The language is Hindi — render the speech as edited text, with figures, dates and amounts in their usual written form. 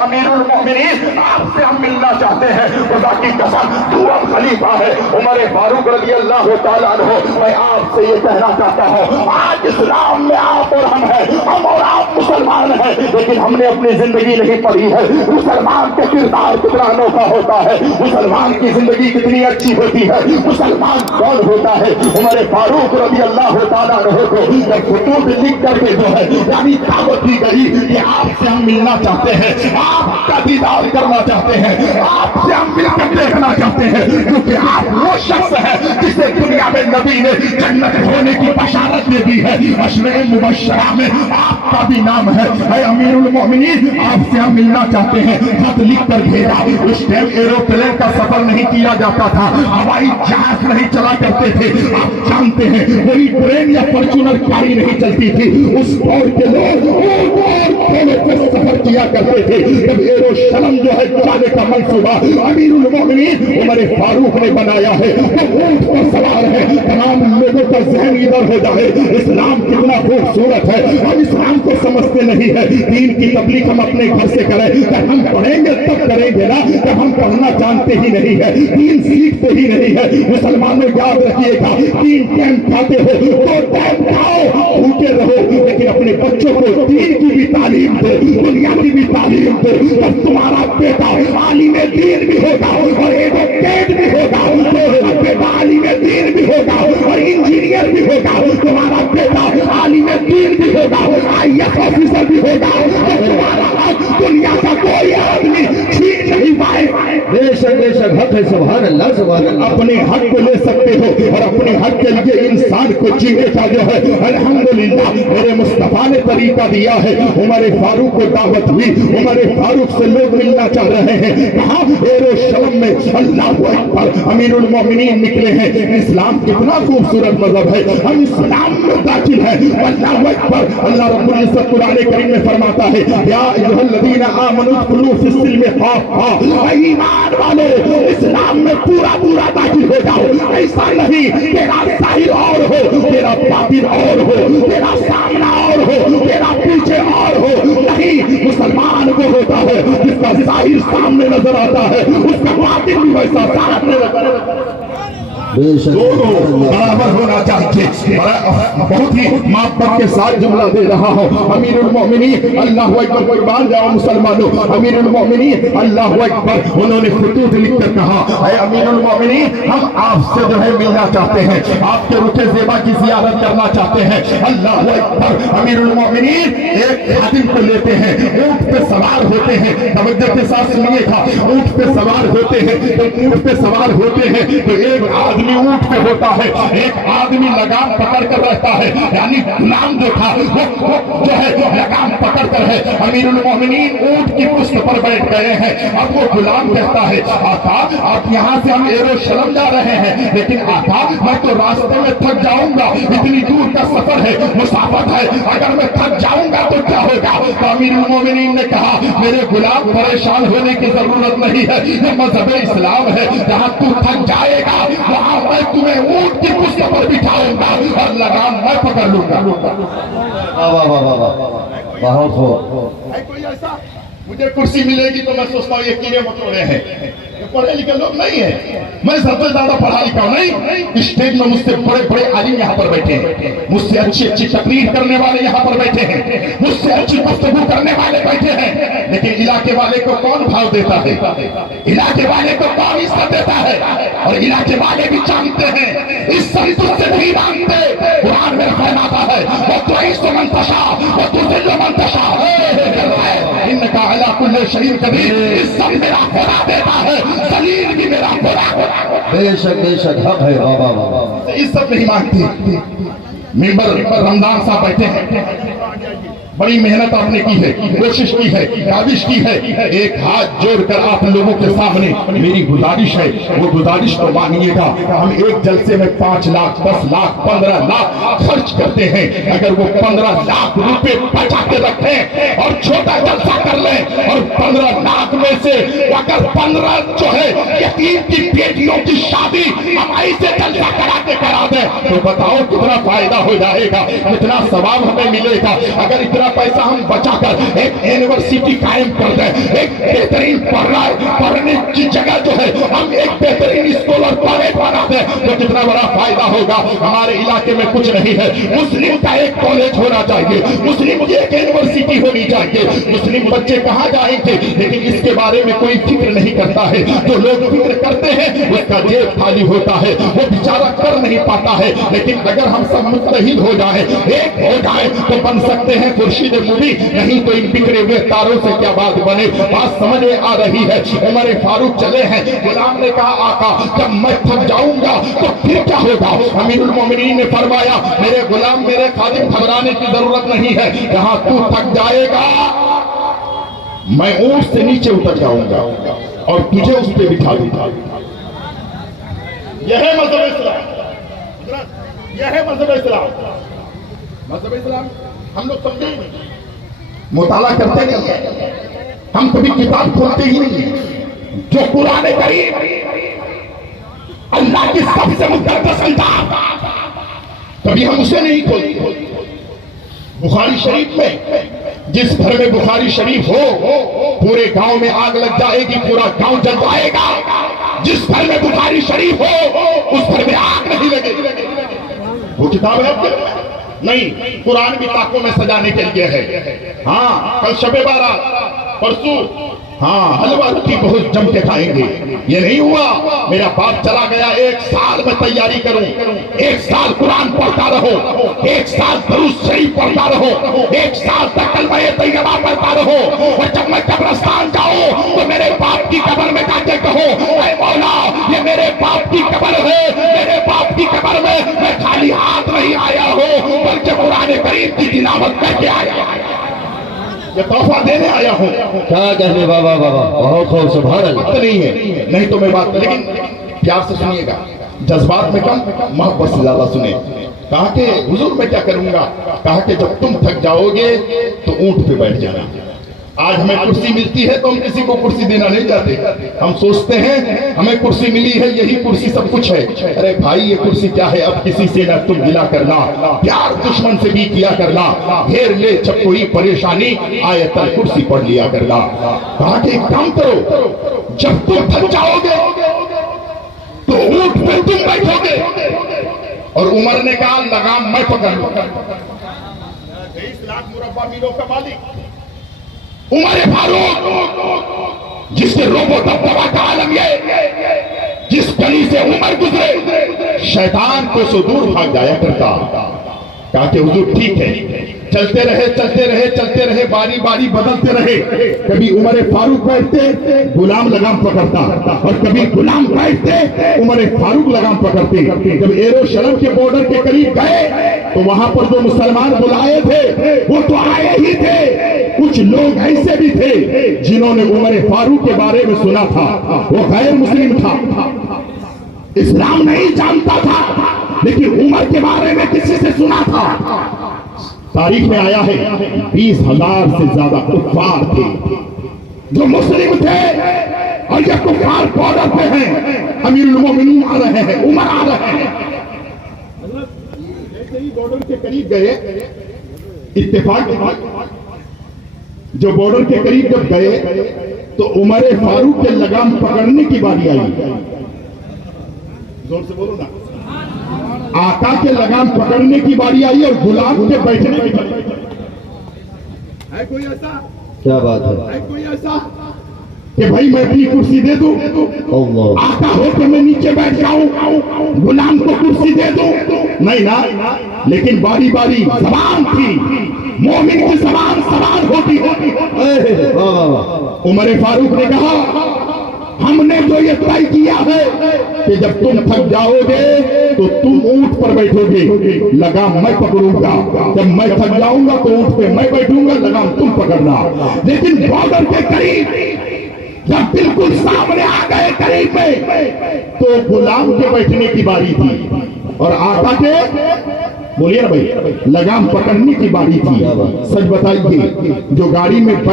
अमीरुल मोमिनीन आपसे हम मिलना चाहते हैं, खुदा की कसम तू अब खलीफा है। उमर फारूक रज़ी अल्लाह तआला अन्हु, मैं आपसे ये कहना चाहता हूँ, आज इस्लाम में आप और हम हैं, हम और आप मुसलमान हैं, लेकिन हमने अपनी जिंदगी नहीं पढ़ी है। मुसलमान का किरदार कितना अनोखा होता है, मुसलमान की जिंदगी कितनी अच्छी होती है, मुसलमान कौन होता है। उमर फारूक रज़ी अल्लाह तआला अन्हु को जब खुतूब लिख करके जो है यानी दावत दी गई कि आपसे हम मिलना चाहते हैं, आपका दीदार करना चाहते हैं, आपसे हम मिलकर देखना चाहते हैं, क्योंकि आप वो शख्स है जिसे दुनिया में नबी ने जन्नत होने की बशारत दे दी है। अशरे मुबश्शरा में आपका भी नाम है। अमीरुल मोमिनीन आपसे हम मिलना चाहते हैं, खत लिख कर भेजा। उस टाइम एरोप्लेन का सफर नहीं किया जाता था, हवाई जहाज नहीं चला करते थे। आप जानते हैं कोई ट्रेन या फॉर्च्यूनर गाड़ी नहीं चलती थी। उस दौर के लोग सफर किया करते थे। जब एरोशलम जो है जाने का मंसूबा अमीरुल मोमिनीन उमर फारूक ने बनाया है, वो ऊंट पर सवार है। तमाम लोगों का जहन इधर हो जाए, इस्लाम कितना खूबसूरत है, हम इस्लाम को समझते नहीं है। दीन की तबलीग हम अपने घर से करें, जब हम पढ़ेंगे तब करेंगे ना, जब हम पढ़ना जानते ही नहीं है, दीन सीखते ही नहीं है। मुसलमानों याद रखिएगा, 3 टाइम खाते हो, 2 टाइम खाओ, भूखे रहो, लेकिन अपने बच्चों को दीन की भी तालीम दो, दुनिया की भी तालीम दो। तब तुम्हारा बेटा आलिमे दीन भी होगा और एडवोकेट भी होगा, तुम्हारा बेटा आलिमे दीन भी होगा और इंजीनियर भी होगा, तुम्हारा बेटा आलिमे दीन भी होगा, IAS ऑफिसर भी होगा, और तुम्हारा हक दुनिया का कोई आदमी छीन नहीं पाएगा। बेशक हक है, सुभान अल्लाह सुभान अल्लाह। अपने हक को ले सकते हो और अपने हक के लिए इंसान को जीने का जो है अल्हम्दुलिल्लाह मेरे मुस्तफा ने तरीका दिया है। उमर फारूक को दावत हुई, उमर फारूक से लोग मिलना चाह रहे हैं। कहा एरोशलम में अल्लाहु अकबर, अमीरुल मोमिनीन निकले हैं। इस्लाम कितना खूबसूरत मजहब है, हम इस्लाम में दाखिल है। अल्लाहु अकबर। अल्लाह रब्बुल इज्जत कुरान करीम में फरमाता है, या अय्युहल्लज़ीना आमनू दुखुलू फिस्सिल्म खाफ़ा, ईमान वाले इस्लाम में पूरा दाखिल हो जाओ। ऐसा नहीं तेरा ज़ाहिर और हो, तेरा बातिन और हो, तेरा सामना और हो, तेरा पीछे और हो। नहीं, मुसलमान वो होता है जिसका ज़ाहिर सामने नजर आता है, उसका बातिन भी वैसा साथ में नजर आता है। दोनों बराबर होना चाहिए। बहुत ही मापक के साथ जुमला दे रहा हूँ। अमीरुल मोमिनीन अल्लाहु अकबर, कुर्बान जाओ मुसलमानों, अमीरुल मोमिनीन अल्लाहु अकबर। उन्होंने खुतूत लिखकर कहा, ऐ अमीरुल मोमिनीन, हम आपसे जो है मिलना चाहते हैं, आपके रुखे ज़ेबा की ज़ियारत करना चाहते हैं। अल्लाहु अकबर। अमीरुल मोमिनीन एक खादिम को लेते हैं, ऊंट पे सवार होते हैं। तवज्जो के साथ सुनिएगा, ऊंट पे सवार होते हैं। तो ऊंट पे सवार होते हैं तो एक आदमी ऊंट पे होता है, एक आदमी लगाम पकड़ कर रहता है, यानी गुलाम जो था वो जो है लगाम पकड़ कर है। अमीरुल मोमिनीन ऊंट की पुष्ट पर बैठ गए हैं। अब वो गुलाम कहता है, आका आप यहाँ से हम एरोशलम जा रहे हैं, लेकिन आका मैं तो रास्ते में थक जाऊंगा, इतनी दूर का सफर है, मुसाफत है, अगर मैं थक जाऊंगा तो क्या होगा। तो अमीरुल मोमिनीन ने कहा, मेरे गुलाम परेशान होने की जरूरत नहीं है, ये मजहब इस्लाम है, जहाँ तू थक जाएगा वहाँ मैं तुम्हें ऊंट की पुष्ट पर बिठाऊंगा और लगाम मैं पकड़ लूंगा। बहुत हो कोई ऐसा, मुझे कुर्सी मिलेगी तो मैं सोचता हूँ ये कीड़े मकोड़े हैं, पढ़े लिखे लोग नहीं है। मैं सबसे ज्यादा पढ़ा लिखा नहीं, स्टेज में मुझसे बड़े बड़े आलिम यहाँ पर बैठे हैं, मुझसे अच्छी अच्छी तकरीर करने वाले यहाँ पर बैठे हैं, मुझसे अच्छी गुफ्तगू करने वाले बैठे हैं, लेकिन इलाके वाले को कौन भाव देता है, इलाके वाले को कौन इज्जत देता है। और इलाके वाले भी जानते हैं, इस संतुष्ट से नहीं मानते। कुरान में फरमाता है, वो तो इज्जत मंतशा, वो तो दिल मंतशा, इनका अला कुल्ले शहीद कभी इज्जत मेरा खुदा देता है, जलील भी मेरा खुदा। बेशक हक है बाबा, इज्जत नहीं मांगती। मेंबर रमजान साहब बैठे हैं, बड़ी मेहनत आपने की है, कोशिश की है, काविश की है। एक हाथ जोड़कर आप लोगों के सामने मेरी गुजारिश है, वो गुजारिश तो मानिएगा। हम एक जलसे में 5 लाख 10 लाख 15 लाख खर्च करते हैं, अगर वो 15 लाख रुपए बचा के रखें और छोटा जलसा कर लें और 15 लाख में से अगर 15 जो है यतीम की बेटियों की शादी हम ऐसे जलसा करा दे तो बताओ कितना फायदा हो जाएगा, कितना सवाब हमें मिलेगा अगर इतना पैसा हम बचाकर एक यूनिवर्सिटी कायम कर दें, एक बेहतरीन पढ़ने की जगह जो है हम एक बेहतरीन स्कूल और कॉलेज बना दें तो कितना बड़ा फायदा होगा। हमारे इलाके में कुछ नहीं है, मुस्लिम का एक कॉलेज होना चाहिए, मुस्लिम की एक यूनिवर्सिटी होनी चाहिए, मुस्लिम बच्चे कहाँ जाएंगे, लेकिन इसके बारे में कोई फिक्र नहीं करता है। जो लोग फिक्र करते हैं उसका जेब खाली होता है, वो बेचारा कर नहीं पाता है। लेकिन अगर हम सब मुत्तहिद हो जाए, एक हो जाए तो बन सकते हैं खुर्शीद मुबीन, नहीं तो इन बिखरे हुए तारों से क्या बात बने। बात समझ में आ रही है। उमर फारूक चले हैं, गुलाम ने कहा आका जब मैं थक जाऊंगा तो फिर क्या होगा। अमीरुल मोमिनीन ने फरमाया मेरे गुलाम मेरे खादिम घबराने की जरूरत नहीं है, जहां तू थक जाएगा मैं ऊंट से नीचे उतर जाऊंगा और तुझे उस पर बिठा दूंगा। यह है मजहब इस्लाम, यह है मजहब इस्लाम। मजहब इस्लाम हम लोग समझे ही नहीं, मुताला करते नहीं है, हम कभी किताब खोलते ही नहीं है। जो कुरान करीम अल्लाह की सबसे मुकद्दस किताब, कभी हम उसे नहीं खोलते। बुखारी शरीफ में, जिस घर में बुखारी शरीफ हो पूरे गांव में आग लग जाएगी, पूरा गांव जल जाएगा। जिस घर में बुखारी शरीफ हो उस घर में आग नहीं लगेगी। वो किताब है नहीं, कुरान भी ताकों में सजाने के लिए है। हाँ कल शबे बारात, परसों हाँ हलवा रोटी बहुत जम के खाएंगे। ये नहीं हुआ मेरा बाप चला गया, एक साल में तैयारी करूं, एक साल कुरान पढ़ता रहो, एक साल दरूद शरीफ पढ़ता रहो, एक साल तक कलमा तैयबा पढ़ता रहो, और जब मैं कब्रिस्तान जाऊं तो मेरे बाप की कब्र में जाके कहो ऐ मौला ये मेरे बाप की कब्र है, मेरे बाप की कब्र में मैं खाली हाथ नहीं आया हूं बल्कि कुरान करीम की तिलावत करके आया, ये तोहफा देने आया हूं। क्या कहने बाबा, बाबा बहुत खूब, सुभान अल्लाह। नहीं है, नहीं तो मैं बात, लेकिन प्यार से सुनिएगा, जज्बात में कम मोहब्बत से ज्यादा सुने। कहा कि हुजूर मैं क्या करूंगा, कहा कि जब तुम थक जाओगे तो ऊंट पे बैठ जाना। आज हमें कुर्सी मिलती है तो हम किसी को कुर्सी देना नहीं चाहते, हम सोचते हैं हमें कुर्सी मिली है यही कुर्सी सब कुछ है। अरे भाई ये कुर्सी क्या है, अब किसी से ना तुम गिला करना, प्यार दुश्मन से भी किया करना, घेर ले जब कोई परेशानी आयतल कुर्सी पढ़ लिया करना। कहा कि एक काम करो, जब तुम थक जाओगे तो ऊंट पे तुम बैठोगे। और उमर ने कहा लगाम मैं पकड़ लूंगा। 23 लाख मुरब्बा मीलों का मालिक उमर फारूक, जिससे रोबो दबदबा का आलम ये, जिस गली से उमर गुजरे शैतान को सो दूर भाग जाया करता। कहा कि हुजूर ठीक है, चलते रहे चलते रहे चलते रहे, बारी बारी बदलते रहे। कभी उमर फारूक बैठते गुलाम लगाम पकड़ता, और कभी गुलाम बैठते उमर फारूक लगाम पकड़ते। जब यरूशलेम के बॉर्डर के करीब गए तो वहां पर जो मुसलमान बुलाए थे वो तो आए ही थे, कुछ लोग ऐसे भी थे जिन्होंने उमर फारूक के बारे में सुना था, वो गैर मुस्लिम था, इस्लाम नहीं जानता था, लेकिन उमर के बारे में किसी से सुना था। तारीख में आया है 20,000 से ज्यादा कुफ्फार थे जो मुस्लिम थे, और ये कुफ्फार बॉर्डर पे हैं, अमीरुल मोमिनीन आ रहे हैं, उमर आ रहे हैं। जैसे ही बॉर्डर के करीब गए, इत्तेफाक जो बॉर्डर के करीब जब गए तो उमर फारूक के लगाम पकड़ने की बारी आई। जोर से बोलो ना, आका के लगाम पकड़ने की बारी आई और गुलाम के बैठने की बारी। है कोई ऐसा? क्या बात है कोई ऐसा कि भाई मैं अपनी कुर्सी दे दूं, आका होकर मैं नीचे बैठ जाऊं, गुलाम को कुर्सी दे दूं? नहीं ना, लेकिन बारी बारी जबान थी, मोमिन की जबान सवाल होती। उमर फारूक ने कहा हमने तो ये तय किया है कि जब तुम थक जाओगे तो तुम ऊंट पर बैठोगे, लगाम मैं पकड़ूंगा, जब मैं थक जाऊंगा तो ऊंट पे मैं बैठूंगा, लगाम तुम पकड़ना। लेकिन बॉर्डर के करीब जब बिल्कुल सामने आ गए करीब में तो गुलाम के बैठने की बारी थी और आका के बोलिए ना भाई लगाम पकड़ने की बारी थी। सच बताइए जो गाड़ी में